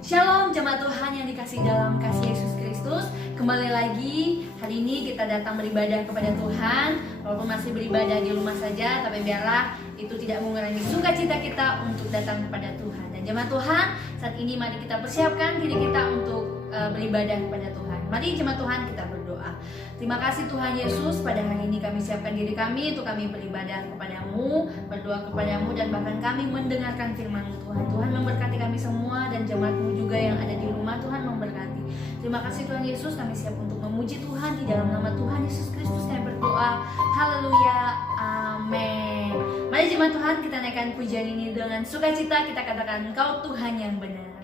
Shalom jemaat Tuhan yang dikasih dalam kasih Yesus Kristus. Kembali lagi, hari ini kita datang beribadah kepada Tuhan. Walaupun masih beribadah di rumah saja, tapi biarlah itu tidak mengurangi sukacita kita untuk datang kepada Tuhan. Dan jemaat Tuhan, saat ini mari kita persiapkan diri kita untuk beribadah kepada Tuhan. Mari jemaat Tuhan kita berdoa. Terima kasih Tuhan Yesus, pada hari ini kami siapkan diri kami untuk kami beribadah kepadamu, berdoa kepadamu, dan bahkan kami mendengarkan firman-Mu Tuhan. Tuhan memberkati kami semua dan jemaat-Mu juga yang ada di rumah. Tuhan memberkati. Terima kasih Tuhan Yesus, kami siap untuk memuji Tuhan. Di dalam nama Tuhan Yesus Kristus kami berdoa. Haleluya, amin. Mari jemaat Tuhan, kita naikkan pujian ini dengan sukacita. Kita katakan, Engkau Tuhan yang benar.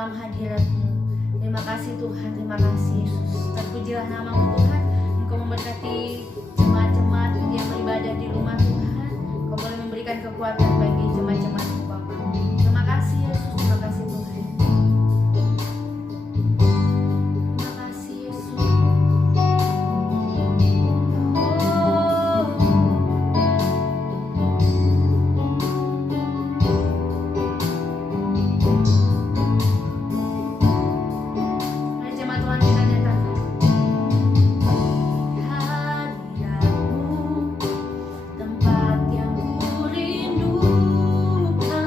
dalam hadirat-Mu. Terima kasih Tuhan, terima kasih Yesus. Terpujilah nama-Mu Tuhan. Engkau memberkati jemaat-jemaat yang beribadah di rumah Tuhan. Engkau boleh memberikan kekuatan bagi jemaat-jemaat-Mu Bapa. Terima kasih Yesus, terima kasih Tuhan. Terima kasih Yesus. Mari jemaat Tuhan kita nyatakan hadirat-Mu, tempat yang ku rindukan.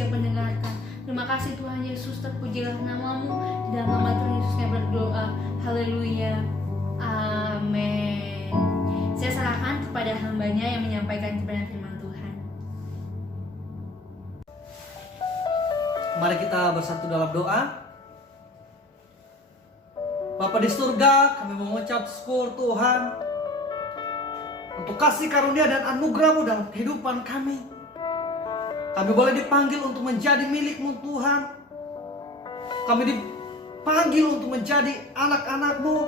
siap mendengarkan. Terima kasih Tuhan Yesus, terpujilah namamu. Dalam nama Tuhan Yesus kami berdoa. Haleluya. Amin. Saya serahkan kepada hambanya yang menyampaikan kebenaran firman Tuhan. Mari kita bersatu dalam doa. Bapa di surga, kami mengucap syukur Tuhan untuk kasih karunia dan anugerah-Mu dalam kehidupan kami. Kami boleh dipanggil untuk menjadi milik-Mu Tuhan. Kami dipanggil untuk menjadi anak-anak-Mu.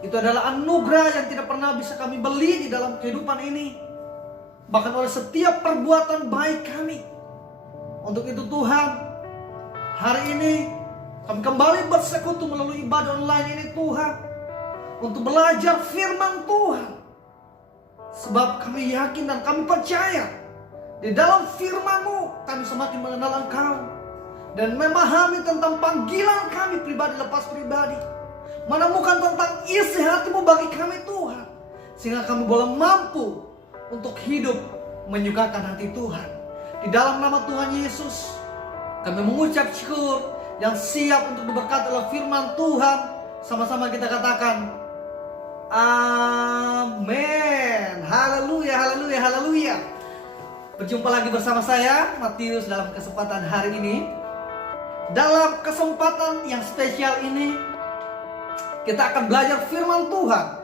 Itu adalah anugerah yang tidak pernah bisa kami beli di dalam kehidupan ini. Bahkan oleh setiap perbuatan baik kami. Untuk itu Tuhan, hari ini kami kembali bersekutu melalui ibadah online ini Tuhan, untuk belajar firman Tuhan. Sebab kami yakin dan kami percaya, di dalam firman-Mu kami semakin mengenal Engkau dan memahami tentang panggilan kami pribadi lepas pribadi. Menemukan tentang isi hati-Mu bagi kami Tuhan, sehingga kami boleh mampu untuk hidup menyukakan hati Tuhan. Di dalam nama Tuhan Yesus kami mengucap syukur. Yang siap untuk diberkati oleh firman Tuhan, sama-sama kita katakan amin. Haleluya, haleluya, haleluya. Berjumpa lagi bersama saya Matius dalam kesempatan hari ini. Dalam kesempatan yang spesial ini, kita akan belajar firman Tuhan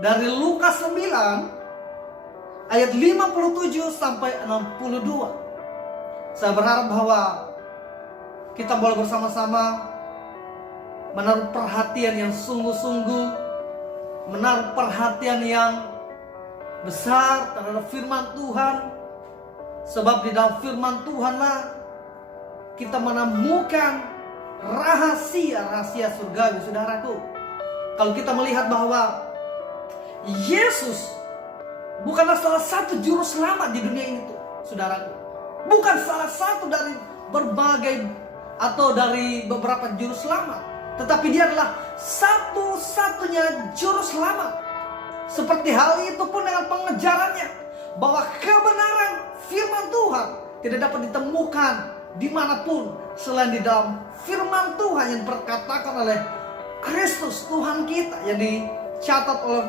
dari Lukas 9 ayat 57 sampai 62. Saya berharap bahwa kita boleh bersama-sama menaruh perhatian yang sungguh-sungguh, menaruh perhatian yang besar terhadap firman Tuhan. Sebab di dalam firman Tuhanlah kita menemukan rahasia-rahasia surgawi, saudaraku. Kalau kita melihat bahwa Yesus bukanlah salah satu juru selamat di dunia ini, saudaraku. Bukan salah satu dari berbagai atau dari beberapa juru selamat, tetapi dia adalah satu-satunya juru selamat. Seperti hal itu pun dengan pengejarannya, bahwa kebenaran firman Tuhan tidak dapat ditemukan dimanapun selain di dalam firman Tuhan yang diperkatakan oleh Kristus Tuhan kita, yang dicatat oleh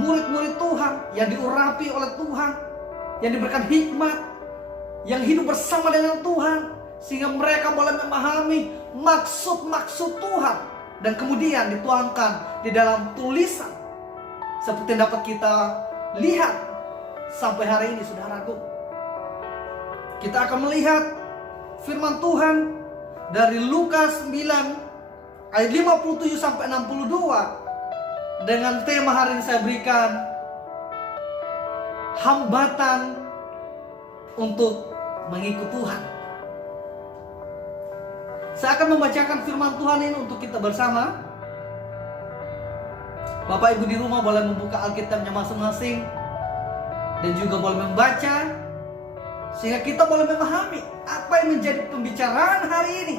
murid-murid Tuhan, yang diurapi oleh Tuhan, yang diberikan hikmat, yang hidup bersama dengan Tuhan, sehingga mereka boleh memahami maksud-maksud Tuhan dan kemudian dituangkan di dalam tulisan seperti yang dapat kita lihat sampai hari ini, saudaraku. Kita akan melihat firman Tuhan dari Lukas 9 ayat 57 sampai 62 dengan tema hari ini saya berikan hambatan untuk mengikut Tuhan. Saya akan membacakan firman Tuhan ini untuk kita bersama. Bapak Ibu di rumah boleh membuka Alkitabnya masing-masing dan juga boleh membaca, sehingga kita boleh memahami apa yang menjadi pembicaraan hari ini,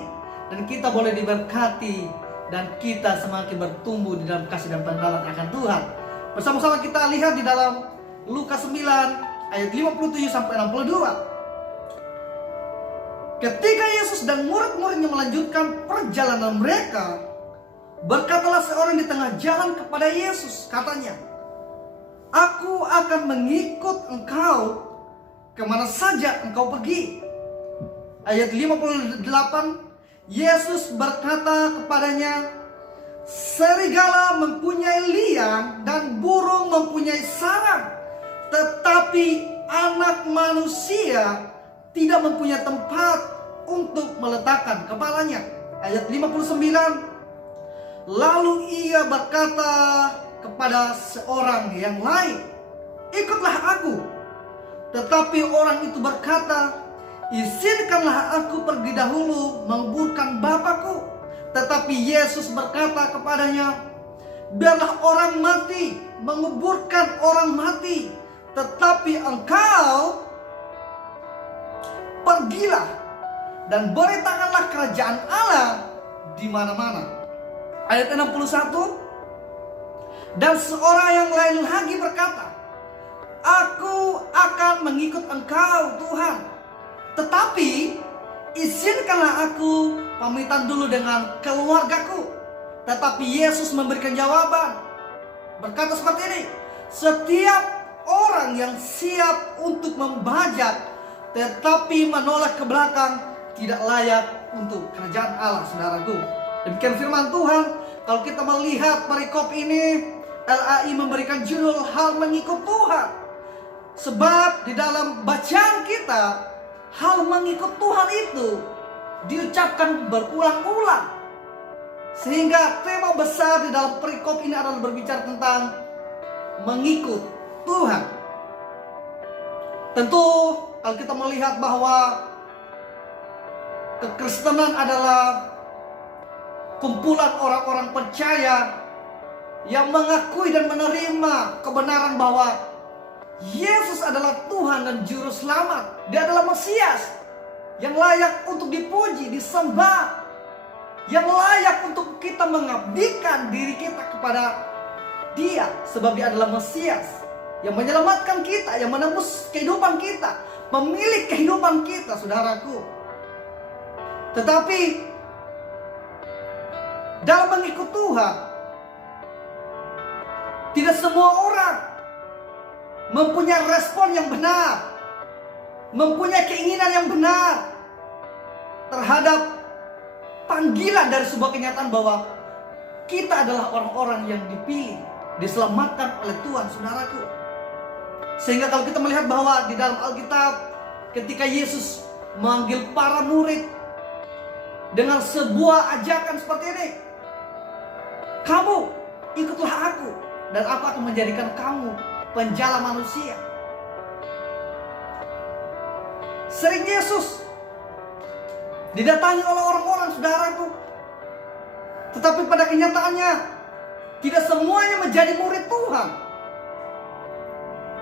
dan kita boleh diberkati dan kita semakin bertumbuh di dalam kasih dan pengenalan akan Tuhan. Bersama-sama kita lihat di dalam Lukas 9 ayat 57 sampai 62. Ketika Yesus dan murid-muridnya melanjutkan perjalanan mereka, berkatalah seorang di tengah jalan kepada Yesus, katanya, "Aku akan mengikut engkau kemana saja engkau pergi." Ayat 58, Yesus berkata kepadanya, "Serigala mempunyai liang dan burung mempunyai sarang, tetapi anak manusia tidak mempunyai tempat untuk meletakkan kepalanya." Ayat 59, lalu ia berkata kepada seorang yang lain, "Ikutlah aku." Tetapi orang itu berkata, "Izinkanlah aku pergi dahulu menguburkan Bapakku." Tetapi Yesus berkata kepadanya, "Biarlah orang mati menguburkan orang mati, tetapi engkau pergilah dan beritakanlah kerajaan Allah di mana-mana." Ayat 61, dan seorang yang lain lagi berkata, "Aku akan mengikut engkau Tuhan, Tetapi izinkanlah aku pamitan dulu dengan keluargaku. Tetapi Yesus memberikan jawaban, berkata seperti ini, setiap orang yang siap untuk membajak tetapi menoleh ke belakang tidak layak untuk kerajaan Allah, saudaraku. Demikian firman Tuhan. Kalau kita melihat perikop ini, LAI memberikan judul hal mengikut Tuhan. Sebab di dalam bacaan kita, hal mengikut Tuhan itu diucapkan berulang-ulang. Sehingga tema besar di dalam perikop ini adalah berbicara tentang mengikut Tuhan. Tentu kalau kita melihat bahwa kekristenan adalah kumpulan orang-orang percaya yang mengakui dan menerima kebenaran bahwa Yesus adalah Tuhan dan Juru Selamat. Dia adalah Mesias yang layak untuk dipuji, disembah, yang layak untuk kita mengabdikan diri kita kepada Dia, sebab Dia adalah Mesias yang menyelamatkan kita, yang menembus kehidupan kita, pemilik kehidupan kita, saudaraku. Tetapi dalam mengikut Tuhan, tidak semua orang mempunyai respon yang benar, mempunyai keinginan yang benar terhadap panggilan dari sebuah kenyataan bahwa kita adalah orang-orang yang dipilih, diselamatkan oleh Tuhan, saudaraku. Sehingga kalau kita melihat bahwa di dalam Alkitab, ketika Yesus memanggil para murid dengan sebuah ajakan seperti ini, kamu ikutlah aku dan aku akan menjadikan kamu penjala manusia. Sering Yesus didatangi oleh orang-orang, saudaraku. Tetapi pada kenyataannya tidak semuanya menjadi murid Tuhan.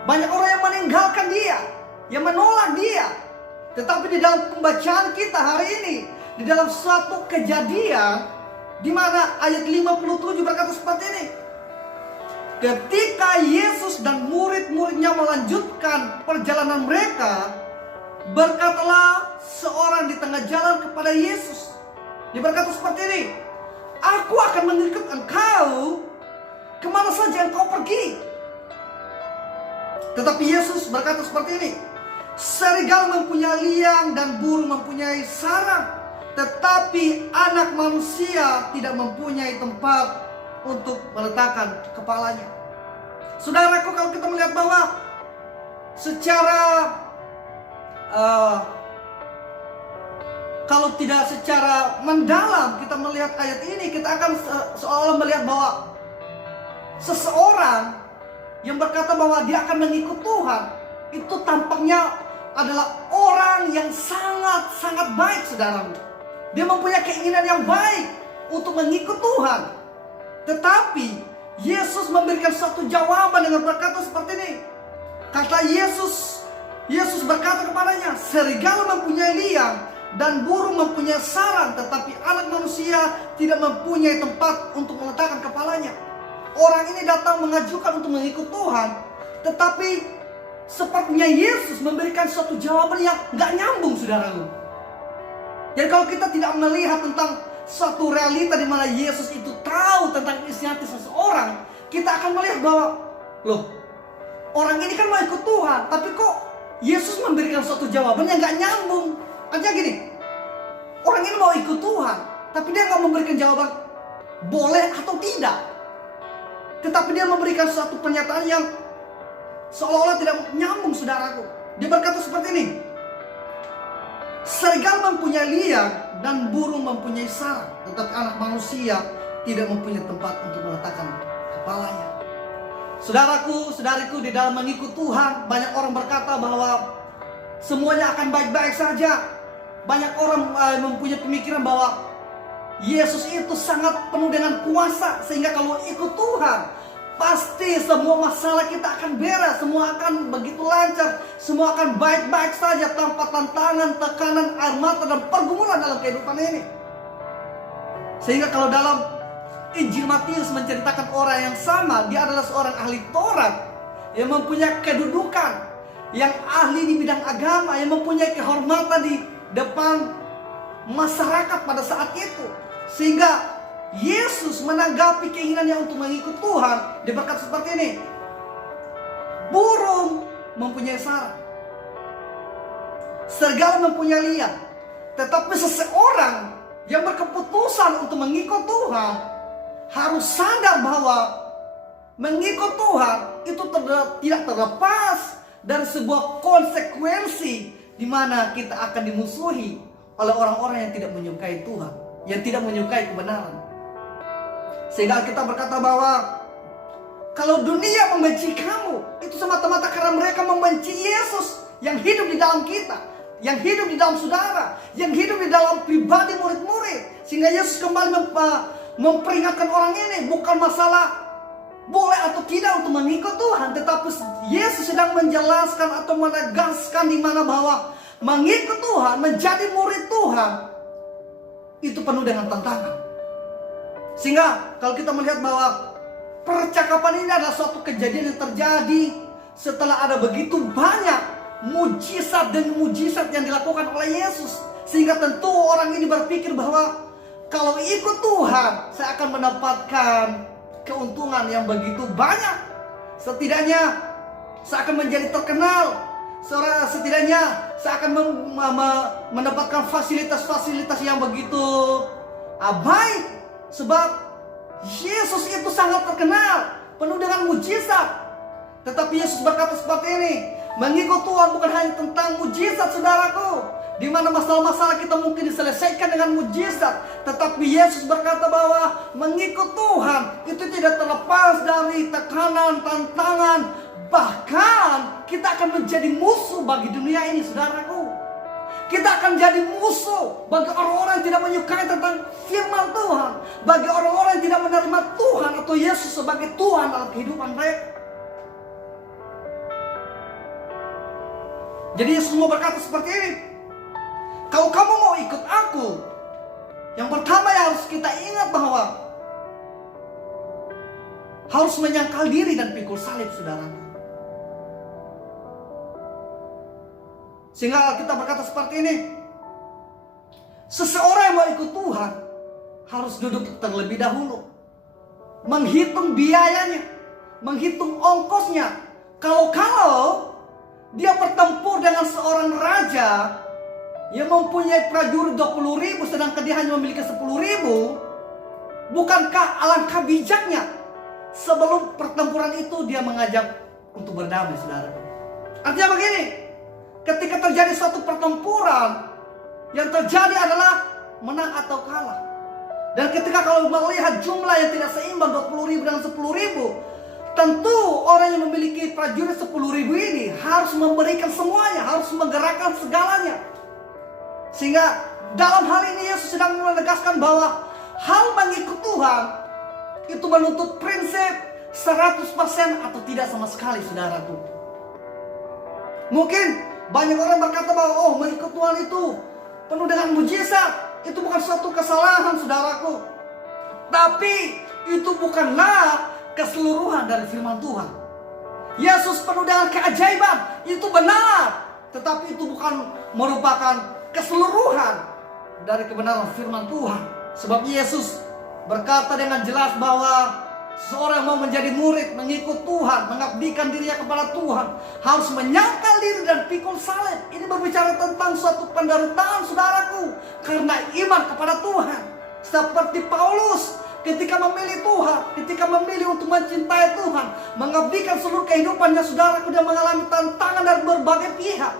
Banyak orang yang meninggalkan Dia, yang menolak Dia. Tetapi di dalam pembacaan kita hari ini, di dalam suatu kejadian, di mana ayat 57 berkata seperti ini. Ketika Yesus dan murid-muridnya melanjutkan perjalanan mereka, berkatalah seorang di tengah jalan kepada Yesus. Dia berkata seperti ini, aku akan mengikut engkau kemana saja engkau pergi. Tetapi Yesus berkata seperti ini, serigala mempunyai liang dan burung mempunyai sarang, tetapi anak manusia tidak mempunyai tempat untuk meletakkan kepalanya. Saudaraku, kalau kita melihat bahwa secara kalau tidak secara mendalam kita melihat ayat ini, kita akan seolah melihat bahwa seseorang yang berkata bahwa dia akan mengikut Tuhan, itu tampaknya adalah orang yang sangat-sangat baik, saudaraku. Dia mempunyai keinginan yang baik untuk mengikut Tuhan. Tetapi Yesus memberikan satu jawaban dengan berkata seperti ini. Kata Yesus berkata kepadanya, serigala mempunyai liang dan burung mempunyai sarang, tetapi anak manusia tidak mempunyai tempat untuk meletakkan kepalanya. Orang ini datang mengajukan untuk mengikut Tuhan, tetapi sepertinya Yesus memberikan suatu jawaban yang gak nyambung, saudaraku. Jadi kalau kita tidak melihat tentang suatu realita di mana Yesus itu tahu tentang inisiatif seseorang, kita akan melihat bahwa, loh, orang ini kan mau ikut Tuhan, tapi kok Yesus memberikan suatu jawaban yang gak nyambung. Artinya gini, orang ini mau ikut Tuhan, tapi dia gak memberikan jawaban boleh atau tidak. Tetapi dia memberikan suatu pernyataan yang seolah-olah tidak nyambung, saudaraku. Dia berkata seperti ini, serigala mempunyai liang dan burung mempunyai sarang, tetapi anak manusia tidak mempunyai tempat untuk meletakkan kepalanya. Saudaraku, saudariku, di dalam mengikut Tuhan, banyak orang berkata bahwa semuanya akan baik-baik saja. Banyak orang mempunyai pemikiran bahwa Yesus itu sangat penuh dengan kuasa, sehingga kalau ikut Tuhan, pasti semua masalah kita akan beres, semua akan begitu lancar, semua akan baik-baik saja tanpa tantangan, tekanan, air mata, dan pergumulan dalam kehidupan ini. Sehingga kalau dalam Injil Matius menceritakan orang yang sama, dia adalah seorang ahli Taurat yang mempunyai kedudukan, yang ahli di bidang agama, tua yang mempunyai kehormatan di depan masyarakat pada saat itu. Sehingga Yesus menanggapi keinginannya untuk mengikut Tuhan. Dia berkata seperti ini, burung mempunyai sarang, serigala mempunyai liang, tetapi seseorang yang berkeputusan untuk mengikut Tuhan harus sadar bahwa mengikut Tuhan itu tidak terlepas dari sebuah konsekuensi di mana kita akan dimusuhi oleh orang-orang yang tidak menyukai Tuhan, yang tidak menyukai kebenaran. Sehingga kita berkata bahwa kalau dunia membenci kamu, itu semata-mata karena mereka membenci Yesus yang hidup di dalam kita, yang hidup di dalam saudara, yang hidup di dalam pribadi murid-murid. Sehingga Yesus kembali memperingatkan orang ini, bukan masalah boleh atau tidak untuk mengikut Tuhan, tetapi Yesus sedang menjelaskan atau menegaskan di mana bahwa mengikut Tuhan, menjadi murid Tuhan, itu penuh dengan tantangan. Sehingga kalau kita melihat bahwa percakapan ini adalah suatu kejadian yang terjadi setelah ada begitu banyak mujizat dan mujizat yang dilakukan oleh Yesus. Sehingga tentu orang ini berpikir bahwa kalau ikut Tuhan, saya akan mendapatkan keuntungan yang begitu banyak. Setidaknya saya akan menjadi terkenal. Setidaknya saya akan mendapatkan fasilitas-fasilitas yang begitu baik. Sebab Yesus itu sangat terkenal, penuh dengan mujizat. Tetapi Yesus berkata seperti ini, mengikut Tuhan bukan hanya tentang mujizat, saudaraku, di mana masalah-masalah kita mungkin diselesaikan dengan mujizat. Tetapi Yesus berkata bahwa mengikut Tuhan itu tidak terlepas dari tekanan, tantangan. Bahkan kita akan menjadi musuh bagi dunia ini, saudaraku. Kita akan jadi musuh bagi orang-orang yang tidak menyukai tentang firman Tuhan, bagi orang-orang yang tidak menerima Tuhan atau Yesus sebagai Tuhan dalam kehidupan mereka. Jadi Yesus mau berkata seperti ini, kalau kamu mau ikut aku, yang pertama yang harus kita ingat bahwa harus menyangkal diri dan pikul salib, saudara. Sehingga kita berkata seperti ini, seseorang yang mau ikut Tuhan harus duduk terlebih dahulu, menghitung biayanya, menghitung ongkosnya. Kalau dia bertempur dengan seorang raja yang mempunyai prajurit 20.000, sedangkan dia hanya memiliki 10.000, bukankah alangkah bijaknya sebelum pertempuran itu dia mengajak untuk berdamai, saudara? Artinya begini, ketika terjadi suatu pertempuran, yang terjadi adalah menang atau kalah. Dan ketika kalau melihat jumlah yang tidak seimbang 20.000 dengan 10.000, tentu orang yang memiliki prajurit 10.000 ini harus memberikan semuanya, harus menggerakkan segalanya. Sehingga dalam hal ini Yesus sedang menegaskan bahwa hal mengikut Tuhan itu menuntut prinsip 100% atau tidak sama sekali, saudaraku. Mungkin banyak orang berkata bahwa mengikut Tuhan itu penuh dengan mujizat. Itu bukan suatu kesalahan, saudaraku. Tapi itu bukanlah keseluruhan dari firman Tuhan. Yesus penuh dengan keajaiban, itu benar. Tetapi itu bukan merupakan keseluruhan dari kebenaran firman Tuhan. Sebab Yesus berkata dengan jelas bahwa seorang mau menjadi murid, mengikut Tuhan, mengabdikan dirinya kepada Tuhan, harus menyangkal diri dan pikul salib. Ini berbicara tentang suatu penderitaan, saudaraku, karena iman kepada Tuhan. Seperti Paulus ketika memilih Tuhan, ketika memilih untuk mencintai Tuhan, mengabdikan seluruh kehidupannya, saudaraku, dia mengalami tantangan dari berbagai pihak.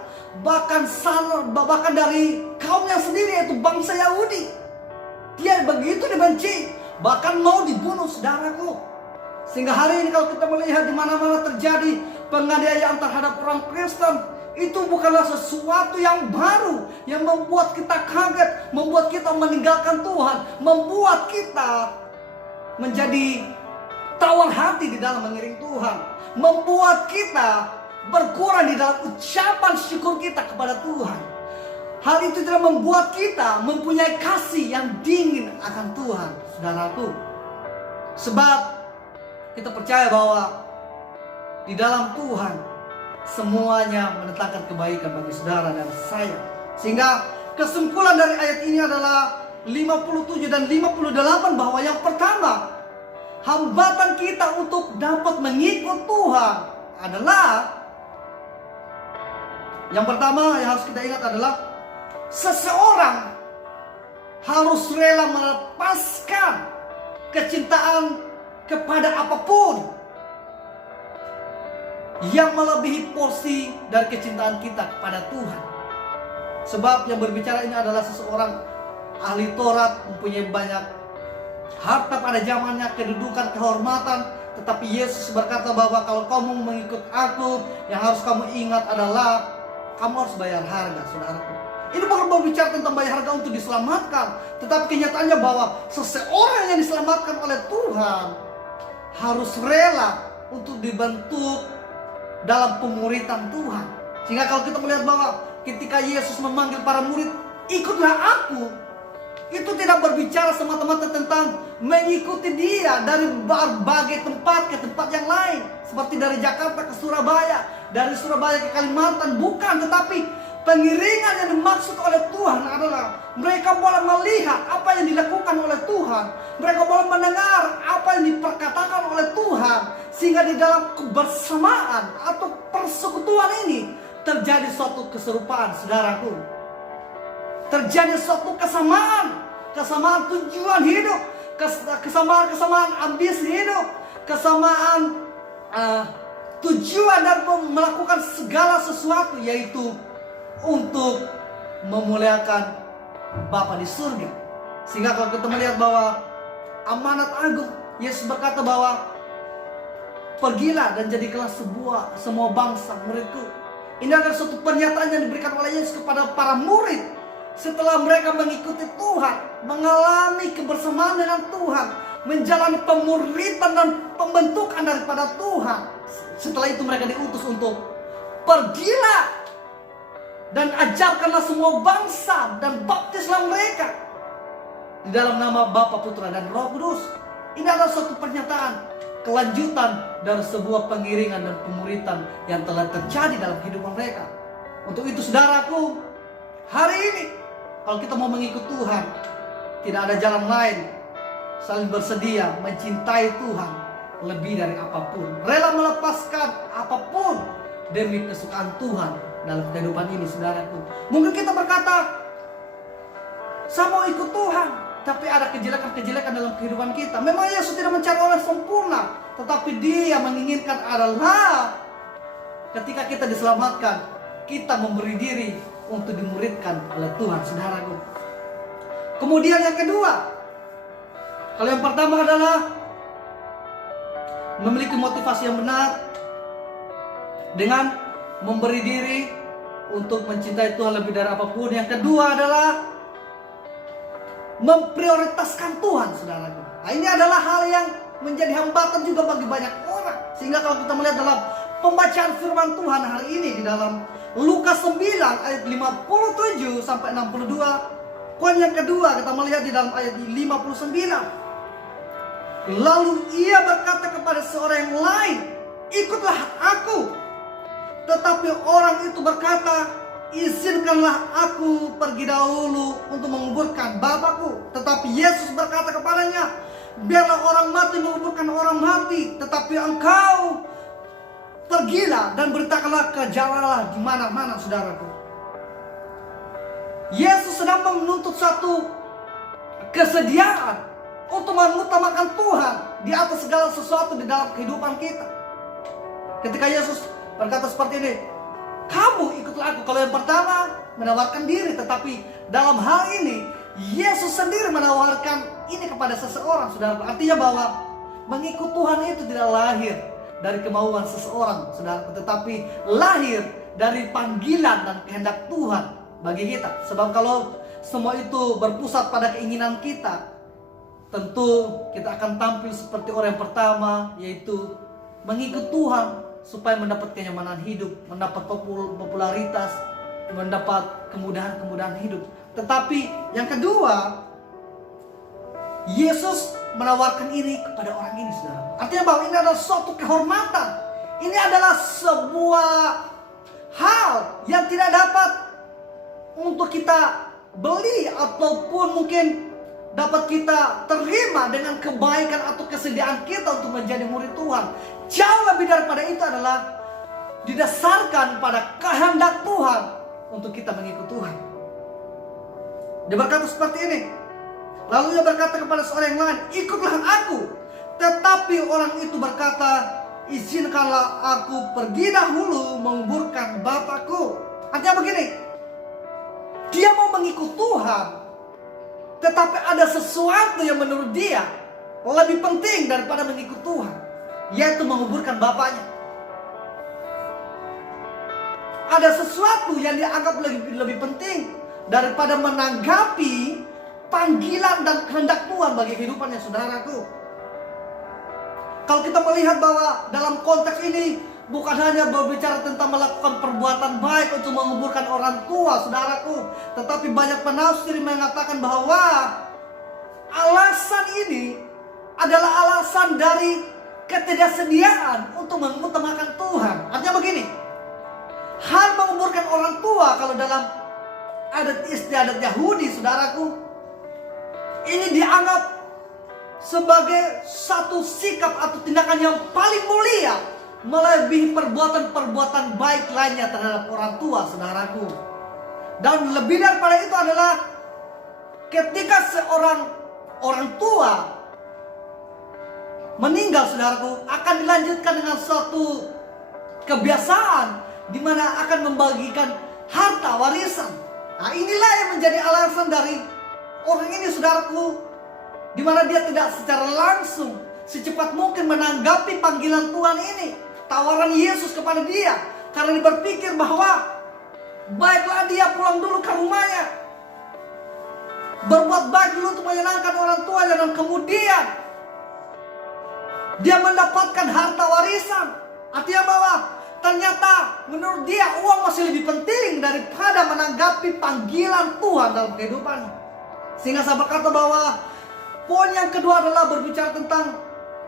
Bahkan dari kaumnya sendiri, yaitu bangsa Yahudi. Dia begitu dibenci, bahkan mau dibunuh, saudaraku. Sehingga hari ini kalau kita melihat di mana-mana terjadi penganiayaan terhadap orang Kristen, itu bukanlah sesuatu yang baru, yang membuat kita kaget, membuat kita meninggalkan Tuhan, membuat kita menjadi tawar hati di dalam mengiring Tuhan, membuat kita berkurang di dalam ucapan syukur kita kepada Tuhan. Hal itu tidak membuat kita mempunyai kasih yang dingin akan Tuhan, saudaraku. Sebab kita percaya bahwa di dalam Tuhan semuanya mendatangkan kebaikan bagi saudara dan saya. Sehingga kesimpulan dari ayat ini adalah 57 dan 58 bahwa yang pertama, hambatan kita untuk dapat mengikut Tuhan adalah, yang pertama yang harus kita ingat adalah seseorang harus rela melepaskan kecintaan kepada apapun yang melebihi porsi dari kecintaan kita kepada Tuhan. Sebab yang berbicara ini adalah seseorang ahli Taurat, mempunyai banyak harta pada zamannya, kedudukan, kehormatan. Tetapi Yesus berkata bahwa kalau kamu mengikut aku, yang harus kamu ingat adalah kamu harus bayar harga, saudaraku. Ini bukan berbicara tentang bayar harga untuk diselamatkan, tetapi kenyataannya bahwa seseorang yang diselamatkan oleh Tuhan harus rela untuk dibentuk dalam pemuritan Tuhan. Sehingga kalau kita melihat bahwa ketika Yesus memanggil para murid, ikutlah aku, itu tidak berbicara semata-mata tentang mengikuti dia dari berbagai tempat ke tempat yang lain, seperti dari Jakarta ke Surabaya, dari Surabaya ke Kalimantan. Bukan, tetapi pengiringan yang dimaksud oleh Tuhan adalah mereka boleh melihat apa yang dilakukan oleh Tuhan, mereka boleh mendengar apa yang diperkatakan oleh Tuhan, sehingga di dalam kebersamaan atau persekutuan ini terjadi suatu keserupaan, saudaraku. Terjadi suatu kesamaan tujuan hidup, kesamaan ambisi hidup, kesamaan tujuan dan melakukan segala sesuatu, yaitu untuk memuliakan Bapa di surga. Sehingga kalau kita melihat bahwa amanat agung, Yesus berkata bahwa pergilah dan jadikanlah semua bangsa muridku. Ini adalah suatu pernyataan yang diberikan oleh Yesus kepada para murid setelah mereka mengikuti Tuhan, mengalami kebersamaan dengan Tuhan, menjalani pemuritan dan pembentukan daripada Tuhan. Setelah itu mereka diutus untuk pergilah dan ajarkanlah semua bangsa dan baptislah mereka di dalam nama Bapa, Putra dan Roh Kudus. Ini adalah suatu pernyataan kelanjutan dari sebuah pengiringan dan pemuritan yang telah terjadi dalam kehidupan mereka. Untuk itu, saudaraku, hari ini kalau kita mau mengikut Tuhan, tidak ada jalan lain, saling bersedia mencintai Tuhan lebih dari apapun, rela melepaskan apapun demi kesukaan Tuhan dalam kehidupan ini, saudaraku. Mungkin kita berkata, saya mau ikut Tuhan, tapi ada kejelekan-kejelekan dalam kehidupan kita. Memang Yesus tidak mencari orang sempurna, tetapi Dia menginginkan adalah ketika kita diselamatkan, kita memberi diri untuk dimuridkan oleh Tuhan, saudaraku. Kemudian yang kedua, kalau yang pertama adalah memiliki motivasi yang benar dengan memberi diri untuk mencintai Tuhan lebih dari apapun. Yang kedua adalah memprioritaskan Tuhan, saudaraku. Nah, ini adalah hal yang menjadi hambatan juga bagi banyak orang. Sehingga kalau kita melihat dalam pembacaan firman Tuhan hari ini di dalam Lukas 9 ayat 57 sampai 62. Poin yang kedua kita melihat di dalam ayat 59. Lalu ia berkata kepada seorang yang lain, ikutlah aku. Tetapi orang itu berkata, izinkanlah aku pergi dahulu untuk menguburkan bapakku. Tetapi Yesus berkata kepadanya, biarlah orang mati menguburkan orang mati, tetapi engkau pergilah dan beritakanlah kejalanlah di mana-mana, saudaraku. Yesus sedang menuntut satu kesediaan untuk mengutamakan Tuhan di atas segala sesuatu di dalam kehidupan kita. Ketika Yesus berkata seperti ini, kamu ikutlah aku. Kalau yang pertama menawarkan diri, tetapi dalam hal ini Yesus sendiri menawarkan ini kepada seseorang, saudara. Artinya bahwa mengikut Tuhan itu tidak lahir dari kemauan seseorang, saudara, tetapi lahir dari panggilan dan kehendak Tuhan bagi kita. Sebab kalau semua itu berpusat pada keinginan kita, tentu kita akan tampil seperti orang yang pertama, yaitu mengikut Tuhan supaya mendapat kenyamanan hidup, mendapat popularitas, mendapat kemudahan-kemudahan hidup. Tetapi yang kedua, Yesus menawarkan ini kepada orang ini, saudara. Artinya bahwa ini adalah suatu kehormatan. Ini adalah sebuah hal yang tidak dapat untuk kita beli ataupun mungkin dapat kita terima dengan kebaikan atau kesediaan kita untuk menjadi murid Tuhan. Jauh lebih daripada itu adalah didasarkan pada kehendak Tuhan untuk kita mengikut Tuhan. Dia berkata seperti ini. Lalu dia berkata kepada seorang yang lain, ikutlah aku. Tetapi orang itu berkata, izinkanlah aku pergi dahulu menguburkan Bapakku. Artinya begini, dia mau mengikut Tuhan, tetapi ada sesuatu yang menurut dia lebih penting daripada mengikut Tuhan, yaitu menguburkan bapaknya. Ada sesuatu yang dianggap lebih penting daripada menanggapi panggilan dan kehendak Tuhan bagi kehidupannya, saudaraku. Kalau kita melihat bahwa dalam konteks ini bukan hanya berbicara tentang melakukan perbuatan baik untuk menguburkan orang tua, saudaraku, tetapi banyak penafsir mengatakan bahwa alasan ini adalah alasan dari ketidaksediaan untuk mengutamakan Tuhan. Artinya begini, hal menguburkan orang tua kalau dalam adat istiadat Yahudi, saudaraku, ini dianggap sebagai satu sikap atau tindakan yang paling mulia, melebihi perbuatan-perbuatan baik lainnya terhadap orang tua, saudaraku. Dan lebih daripada itu adalah ketika seorang orang tua meninggal, saudaraku, akan dilanjutkan dengan suatu kebiasaan di mana akan membagikan harta warisan. Nah, inilah yang menjadi alasan dari orang ini, saudaraku, di mana dia tidak secara langsung secepat mungkin menanggapi panggilan Tuhan ini, tawaran Yesus kepada dia, karena dia berpikir bahwa baiklah dia pulang dulu ke rumahnya, berbuat baik dulu untuk menyenangkan orang tuanya, dan kemudian dia mendapatkan harta warisan. Artinya bahwa ternyata menurut dia uang masih lebih penting daripada menanggapi panggilan Tuhan dalam kehidupannya. Sehingga saya berkata bahwa poin yang kedua adalah berbicara tentang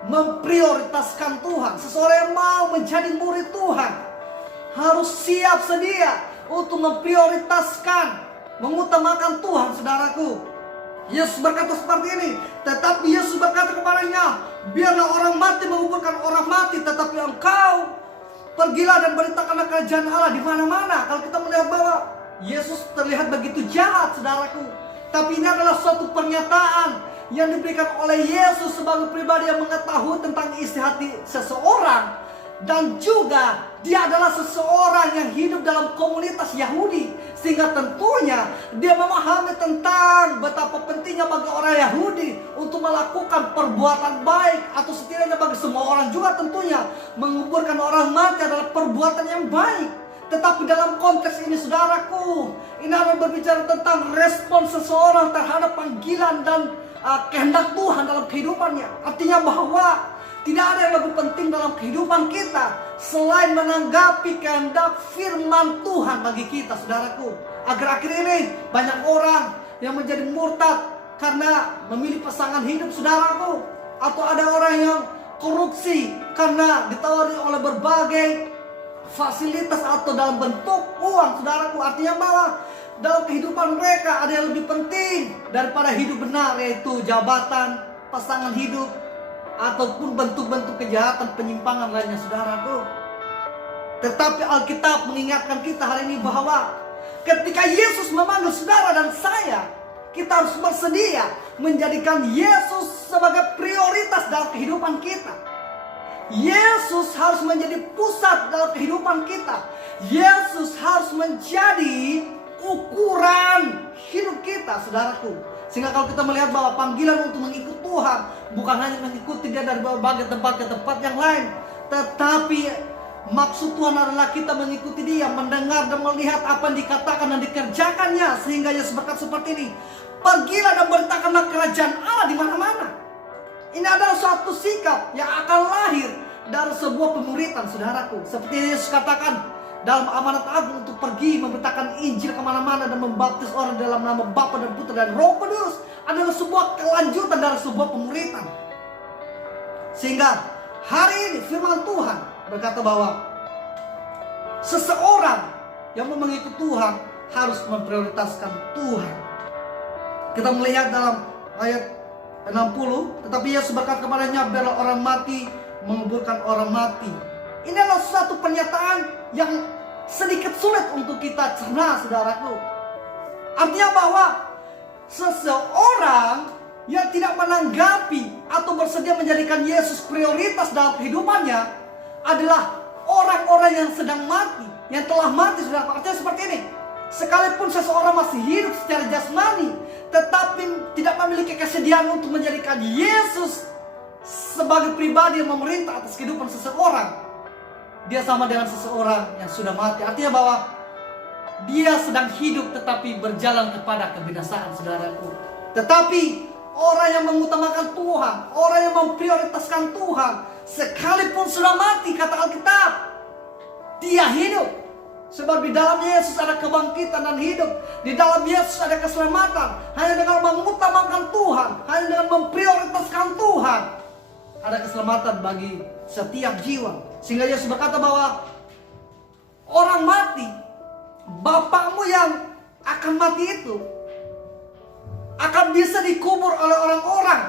memprioritaskan Tuhan. Seseorang yang mau menjadi murid Tuhan harus siap sedia untuk memprioritaskan, mengutamakan Tuhan, saudaraku. Yesus berkata seperti ini. Tetapi Yesus berkata kepadanya, biarlah orang mati menguburkan orang mati, tetapi engkau pergilah dan beritakanlah kerajaan Allah di mana-mana. Kalau kita melihat bahwa Yesus terlihat begitu jahat, saudaraku, tapi ini adalah suatu pernyataan yang diberikan oleh Yesus sebagai pribadi yang mengetahui tentang isi hati seseorang, dan juga dia adalah seseorang yang hidup dalam komunitas Yahudi, sehingga tentunya dia memahami tentang betapa pentingnya bagi orang Yahudi untuk melakukan perbuatan baik, atau setidaknya bagi semua orang juga tentunya menguburkan orang mati adalah perbuatan yang baik. Tetapi dalam konteks ini, saudaraku, ini adalah berbicara tentang respon seseorang terhadap panggilan dan kehendak Tuhan dalam kehidupannya. Artinya bahwa tidak ada yang lebih penting dalam kehidupan kita selain menanggapi kehendak firman Tuhan bagi kita, saudaraku. Akhir-akhir ini banyak orang yang menjadi murtad karena memilih pasangan hidup, saudaraku. Atau ada orang yang korupsi karena ditawari oleh berbagai fasilitas atau dalam bentuk uang, saudaraku. Artinya bahwa dalam kehidupan mereka ada yang lebih penting daripada hidup benar, yaitu jabatan, pasangan hidup, ataupun bentuk-bentuk kejahatan, penyimpangan lainnya, saudaraku. Tetapi Alkitab mengingatkan kita hari ini bahwa ketika Yesus memanggil saudara dan saya, kita harus bersedia menjadikan Yesus sebagai prioritas dalam kehidupan kita. Yesus harus menjadi pusat dalam kehidupan kita. Yesus harus menjadi ukuran hidup kita, saudaraku. Sehingga kalau kita melihat bahwa panggilan untuk mengikut Tuhan bukan hanya mengikuti dia dari berbagai tempat ke tempat yang lain, tetapi maksud Tuhan adalah kita mengikuti dia, mendengar dan melihat apa yang dikatakan dan dikerjakannya. Sehingga Yesus berkata seperti ini, pergilah dan beritakanlah kerajaan Allah di mana-mana. Ini adalah suatu sikap yang akan lahir dari sebuah pemuritan, saudaraku. Seperti Yesus katakan dalam amanat agung untuk pergi memberitakan Injil kemana-mana dan membaptis orang dalam nama Bapa dan Putra dan Roh Kudus, adalah sebuah kelanjutan dari sebuah pemuritan. Sehingga hari ini firman Tuhan berkata bahwa seseorang yang mau mengikut Tuhan harus memprioritaskan Tuhan. Kita melihat dalam ayat 60, tetapi Yesus berkata kepadanya, biarlah orang mati menguburkan orang mati. Ini adalah suatu pernyataan yang sedikit sulit untuk kita cerna, saudaraku. Artinya bahwa seseorang yang tidak menanggapi atau bersedia menjadikan Yesus prioritas dalam kehidupannya adalah orang-orang yang sedang mati, yang telah mati, saudara. Artinya seperti ini, sekalipun seseorang masih hidup secara jasmani, tetapi tidak memiliki kesediaan untuk menjadikan Yesus sebagai pribadi yang memerintah atas kehidupan seseorang, dia sama dengan seseorang yang sudah mati. Artinya bahwa dia sedang hidup tetapi berjalan kepada kebinasaan, saudaraku. Tetapi orang yang mengutamakan Tuhan, orang yang memprioritaskan Tuhan, sekalipun sudah mati, kata Alkitab, dia hidup. Sebab di dalam Yesus ada kebangkitan dan hidup. Di dalam Yesus ada keselamatan. Hanya dengan mengutamakan Tuhan, hanya dengan memprioritaskan Tuhan, ada keselamatan bagi setiap jiwa. Sehingga Yesus berkata bahwa orang mati, Bapakmu yang akan mati itu akan bisa dikubur oleh orang-orang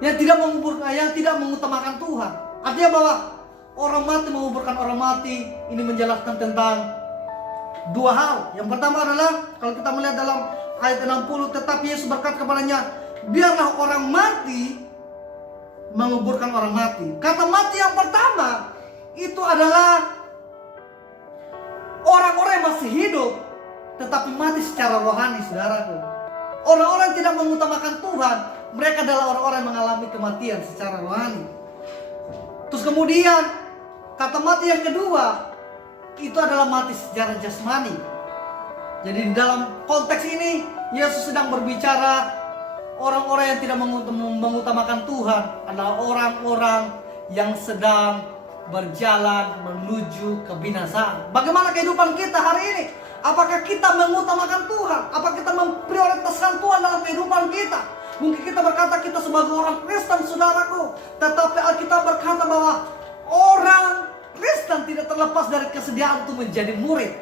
yang tidak mengutamakan Tuhan. Artinya bahwa orang mati menguburkan orang mati, ini menjelaskan tentang dua hal. Yang pertama adalah, kalau kita melihat dalam ayat 60, tetapi Yesus berkata kepadanya, biarlah orang mati menguburkan orang mati. Kata mati yang pertama itu adalah orang-orang yang masih hidup tetapi mati secara rohani, saudaraku. Orang-orang yang tidak mengutamakan Tuhan, mereka adalah orang-orang yang mengalami kematian secara rohani. Terus kemudian kata mati yang kedua itu adalah mati secara jasmani. Jadi di dalam konteks ini Yesus sedang berbicara orang-orang yang tidak mengutamakan Tuhan adalah orang-orang yang sedang berjalan menuju kebinasaan. Bagaimana kehidupan kita hari ini? Apakah kita mengutamakan Tuhan? Apakah kita memprioritaskan Tuhan dalam kehidupan kita? Mungkin kita berkata kita sebagai orang Kristen, saudaraku, tetapi Alkitab berkata bahwa orang Kristen tidak terlepas dari kesediaan untuk menjadi murid,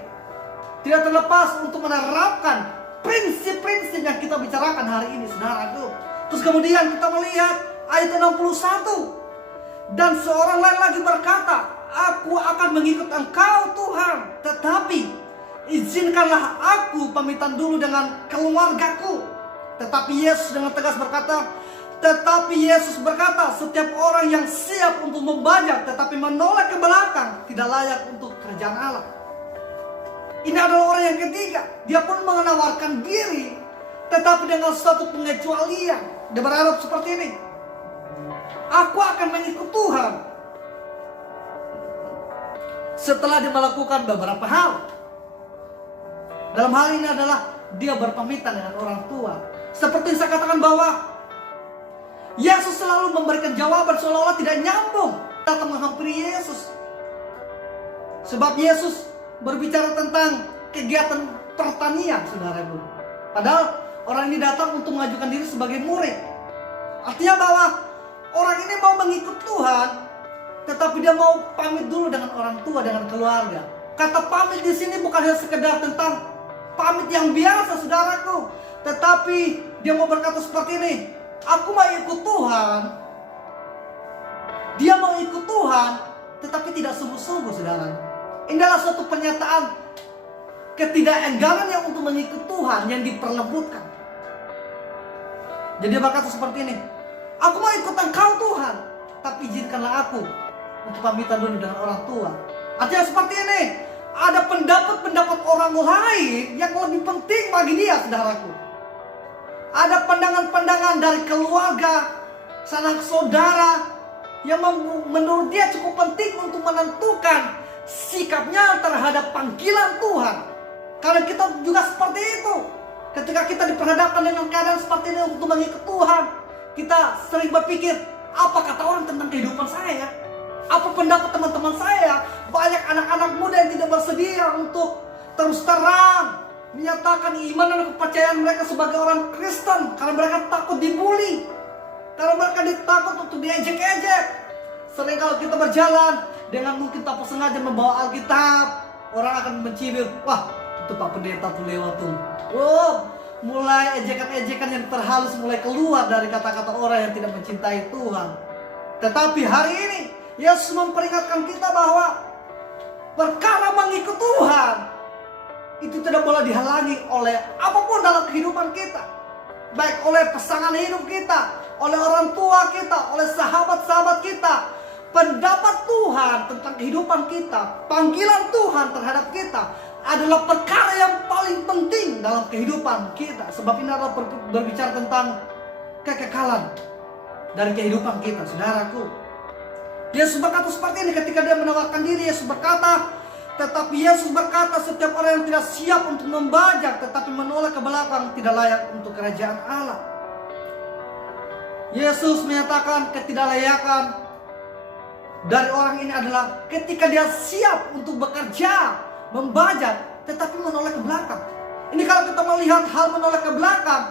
tidak terlepas untuk menerapkan prinsip-prinsip yang kita bicarakan hari ini, saudaraku. Terus kemudian kita melihat ayat 61. Dan seorang lain lagi berkata, aku akan mengikut engkau Tuhan, tetapi izinkanlah aku pamitan dulu dengan keluargaku. Tetapi Yesus dengan tegas berkata, setiap orang yang siap untuk membajak tetapi menoleh ke belakang tidak layak untuk kerajaan Allah. Ini adalah orang yang ketiga. Dia pun menawarkan diri, tetapi dengan suatu pengecualian. Dia berharap seperti ini, aku akan mengikut Tuhan setelah dia melakukan beberapa hal. Dalam hal ini adalah dia berpamitan dengan orang tua. Seperti yang saya katakan bahwa Yesus selalu memberikan jawaban seolah-olah tidak nyambung. Datang menghampiri Yesus, sebab Yesus berbicara tentang kegiatan pertanian, saudaraku. Padahal orang ini datang untuk mengajukan diri sebagai murid. Artinya bahwa orang ini mau mengikut Tuhan, tetapi dia mau pamit dulu dengan orang tua, dengan keluarga. Kata pamit di sini bukan hanya sekedar tentang pamit yang biasa, saudaraku, tetapi dia mau berkata seperti ini, aku mau ikut Tuhan. Dia mau ikut Tuhan, tetapi tidak sungguh-sungguh, saudara. Ini adalah suatu pernyataan ketidakengganan yang untuk mengikut Tuhan yang diperlembutkan. Jadi dia berkata seperti ini, aku mau ikut engkau Tuhan, tapi izinkanlah aku untuk pamitan dulu dengan orang tua. Artinya seperti ini, ada pendapat-pendapat orang lain yang lebih penting bagi dia, saudaraku. Ada pandangan-pandangan dari keluarga, sanak saudara, yang menurut dia cukup penting untuk menentukan sikapnya terhadap panggilan Tuhan. Karena kita juga seperti itu. Ketika kita diperhadapkan dengan keadaan seperti ini untuk mengikut Tuhan, kita sering berpikir, apa kata orang tentang kehidupan saya? Apa pendapat teman-teman saya? Banyak anak-anak muda yang tidak bersedia untuk terus terang menyatakan iman dan kepercayaan mereka sebagai orang Kristen, karena mereka takut dibully, karena mereka takut untuk diejek-ejek. Sering kalau kita berjalan dengan mungkin tanpa sengaja membawa Alkitab, orang akan mencibir, wah itu Pak Pendeta tuh lewat tuh. Oh, mulai ejekan-ejekan yang terhalus mulai keluar dari kata-kata orang yang tidak mencintai Tuhan. Tetapi hari ini Yesus memperingatkan kita bahwa perkara mengikut Tuhan itu tidak boleh dihalangi oleh apapun dalam kehidupan kita. Baik oleh pasangan hidup kita, oleh orang tua kita, oleh sahabat-sahabat kita. Pendapat Tuhan tentang kehidupan kita, panggilan Tuhan terhadap kita adalah perkara yang paling penting dalam kehidupan kita. Sebab ini adalah berbicara tentang kekekalan dari kehidupan kita, saudaraku. Yesus berkata seperti ini ketika dia menawarkan diri. Yesus berkata, setiap orang yang tidak siap untuk membajak tetapi menoleh ke belakang tidak layak untuk kerajaan Allah. Yesus menyatakan ketidaklayakan dari orang ini adalah ketika dia siap untuk bekerja, membajak, tetapi menoleh ke belakang. Ini kalau kita melihat hal menoleh ke belakang,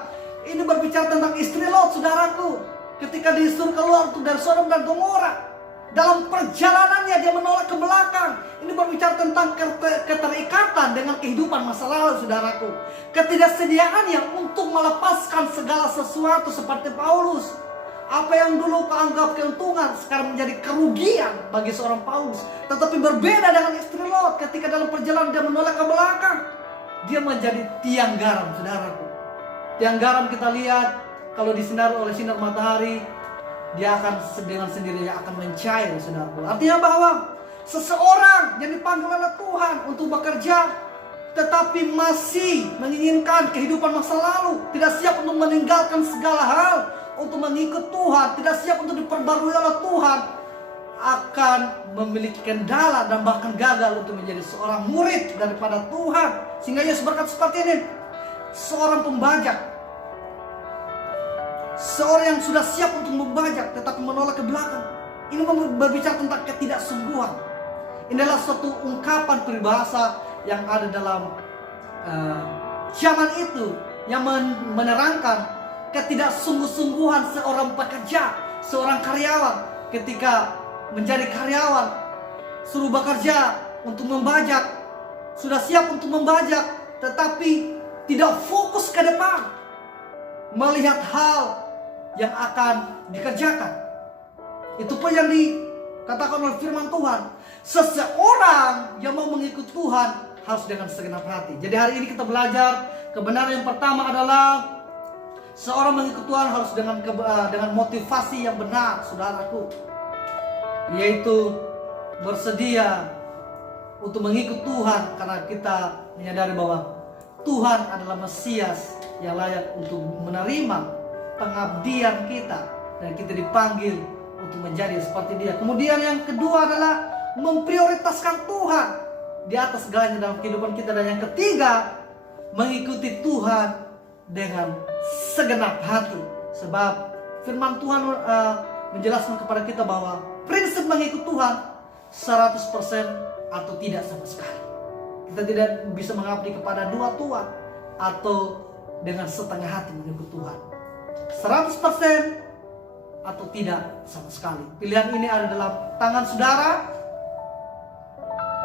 ini berbicara tentang istri Lot, saudaraku. Ketika disuruh keluar dari Sodom dan Gomora, dalam perjalanannya dia menoleh ke belakang. Ini berbicara tentang keterikatan dengan kehidupan masa lalu, saudaraku. Ketidaksediaannya untuk melepaskan segala sesuatu seperti Paulus. Apa yang dulu keanggap keuntungan sekarang menjadi kerugian bagi seorang Paulus. Tetapi berbeda dengan istri Lot. Ketika dalam perjalanan dia menoleh ke belakang, dia menjadi tiang garam, saudaraku. Tiang garam kita lihat kalau disinari oleh sinar matahari, dia akan dengan sendirinya akan mencair, saudaraku. Artinya bahwa seseorang yang dipanggil oleh Tuhan untuk bekerja, tetapi masih menginginkan kehidupan masa lalu, tidak siap untuk meninggalkan segala hal untuk mengikut Tuhan, tidak siap untuk diperbarui oleh Tuhan, akan memiliki kendala dan bahkan gagal untuk menjadi seorang murid daripada Tuhan. Sehingga Yesus berkata seperti ini, seorang pembajak, seorang yang sudah siap untuk membajak tetapi menoleh ke belakang, ini berbicara tentang ketidaksungguhan. Ini adalah suatu ungkapan peribahasa yang ada dalam zaman itu, yang menerangkan ketidaksungguh-sungguhan seorang pekerja, seorang karyawan. Ketika menjadi karyawan, suruh bekerja untuk membajak, sudah siap untuk membajak, tetapi tidak fokus ke depan, melihat hal yang akan dikerjakan. Itu pun yang dikatakan oleh firman Tuhan. Seseorang yang mau mengikut Tuhan harus dengan segenap hati. Jadi hari ini kita belajar kebenaran yang pertama adalah seorang mengikut Tuhan harus dengan motivasi yang benar, saudaraku, yaitu bersedia untuk mengikut Tuhan karena kita menyadari bahwa Tuhan adalah Mesias yang layak untuk menerima pengabdian kita, dan kita dipanggil untuk menjadi seperti Dia. Kemudian yang kedua adalah memprioritaskan Tuhan di atas segalanya dalam kehidupan kita, dan yang ketiga mengikuti Tuhan dengan segenap hati. Sebab firman Tuhan menjelaskan kepada kita bahwa prinsip mengikut Tuhan 100% atau tidak sama sekali. Kita tidak bisa mengabdi kepada dua Tuhan atau dengan setengah hati mengikut Tuhan. 100% atau tidak sama sekali. Pilihan ini ada dalam tangan saudara.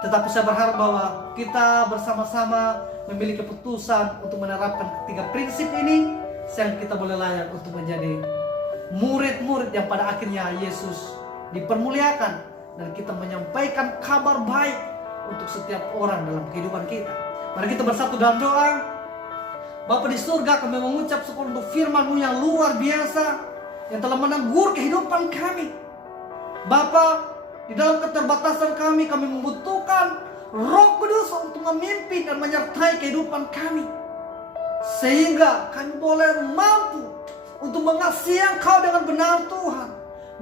Tetapi saya berharap bahwa kita bersama-sama memiliki keputusan untuk menerapkan ketiga prinsip ini, sehingga kita boleh layak untuk menjadi murid-murid yang pada akhirnya Yesus dipermuliakan, dan kita menyampaikan kabar baik untuk setiap orang dalam kehidupan kita. Mari kita bersatu dalam doa. Bapa di surga, kami mengucap syukur untuk firman-Mu yang luar biasa, yang telah menegur kehidupan kami. Bapa, di dalam keterbatasan kami membutuhkan Roh Kudus untuk memimpin dan menyertai kehidupan kami, sehingga kami boleh mampu untuk mengasihi Engkau dengan benar, Tuhan,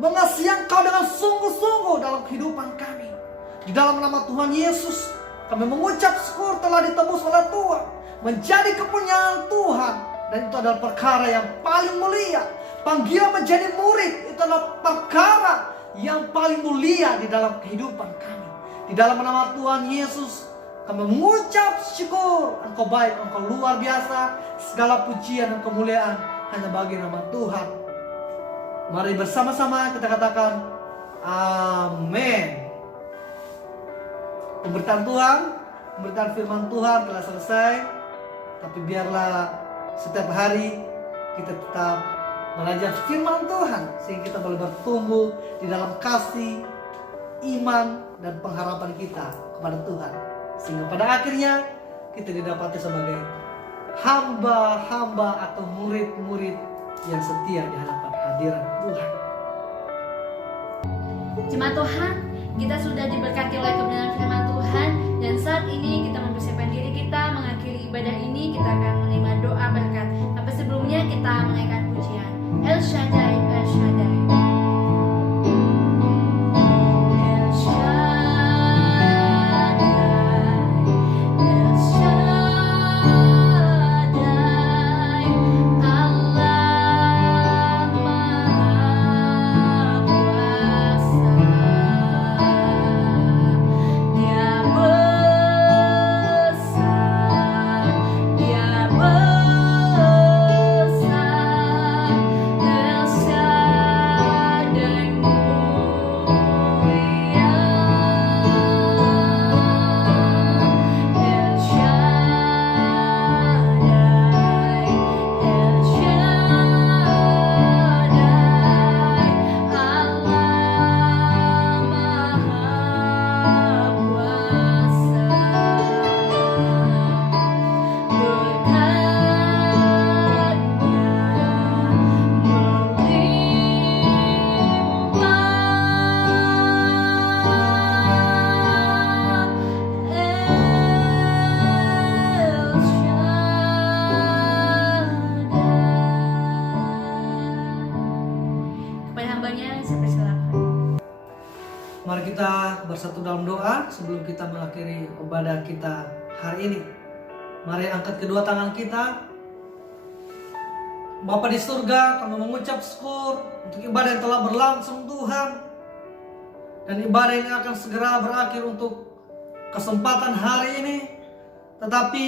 mengasihi Engkau dengan sungguh-sungguh dalam kehidupan kami. Di dalam nama Tuhan Yesus, kami mengucap syukur telah ditebus oleh Tuhan, menjadi kepunyaan Tuhan, dan itu adalah perkara yang paling mulia. Panggilan menjadi murid itu adalah perkara yang paling mulia di dalam kehidupan kami. Di dalam nama Tuhan Yesus, kami mengucap syukur. Engkau baik, Engkau luar biasa. Segala pujian dan kemuliaan hanya bagi nama Tuhan. Mari bersama-sama kita katakan amin. Pemberitaan Tuhan pemberitaan firman Tuhan telah selesai. Tapi biarlah setiap hari kita tetap belajar firman Tuhan, sehingga kita boleh bertumbuh di dalam kasih, iman, dan pengharapan kita kepada Tuhan. Sehingga pada akhirnya kita didapati sebagai hamba-hamba atau murid-murid yang setia di hadapan hadirat Tuhan. Jemaat Tuhan, kita sudah diberkati oleh kebenaran firman Tuhan, dan saat ini kita mempersiapkan diri kita mengakhiri ibadah ini. Kita akan menerima doa berkat. Tapi sebelumnya kita menaikkan pujian El Shaddai, El Shaddai. El Shaddai, El Shaddai, Allah Maha Kuasa. Dia besar, Dia besar, El Shaddai mulia, El Shaddai, El Shaddai, Allah Maha Kuasa. Kepada hambanya saya persilakan. Mari kita bersatu dalam doa sebelum kita mengakhiri ibadah kita hari ini. Mari angkat kedua tangan kita. Bapa di surga, kami mengucap syukur untuk ibadah yang telah berlangsung Tuhan, dan ibadah yang akan segera berakhir untuk kesempatan hari ini. Tetapi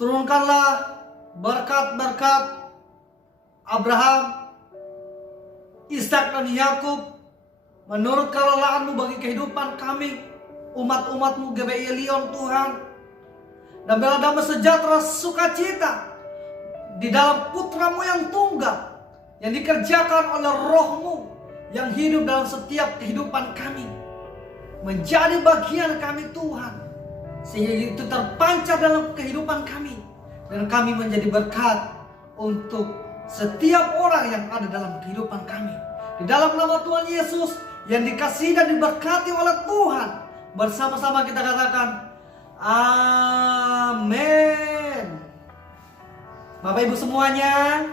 turunkanlah berkat-berkat Abraham, Ishak, dan Yakub menurut kerelaanmu bagi kehidupan kami, umat-umatmu GBI Lyon Tuhan. Dan bela damai sejahtera sukacita di dalam putramu yang tunggal, yang dikerjakan oleh rohmu yang hidup dalam setiap kehidupan kami, menjadi bagian kami Tuhan, sehingga itu terpancar dalam kehidupan kami, dan kami menjadi berkat untuk setiap orang yang ada dalam kehidupan kami. Di dalam nama Tuhan Yesus yang dikasihi dan diberkati oleh Tuhan, bersama-sama kita katakan amin. Bapak Ibu semuanya,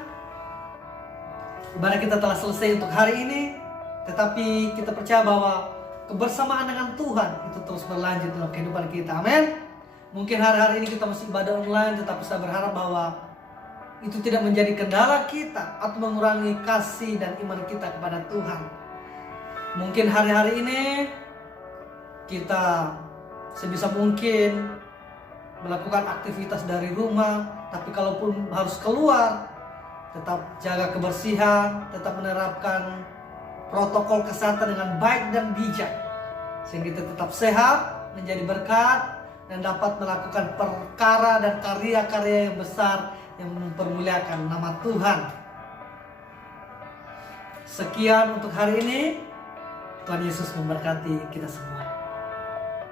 ibadah kita telah selesai untuk hari ini. Tetapi kita percaya bahwa kebersamaan dengan Tuhan itu terus berlanjut dalam kehidupan kita. Amin. Mungkin hari-hari ini kita masih ibadah online, tetapi saya berharap bahwa itu tidak menjadi kendala kita atau mengurangi kasih dan iman kita kepada Tuhan. Mungkin hari-hari ini kita sebisa mungkin melakukan aktivitas dari rumah, tapi kalaupun harus keluar, tetap jaga kebersihan, tetap menerapkan protokol kesehatan dengan baik dan bijak, sehingga kita tetap sehat, menjadi berkat, dan dapat melakukan perkara dan karya-karya yang besar yang mempermuliakan nama Tuhan. Sekian untuk hari ini. Tuhan Yesus memberkati kita semua.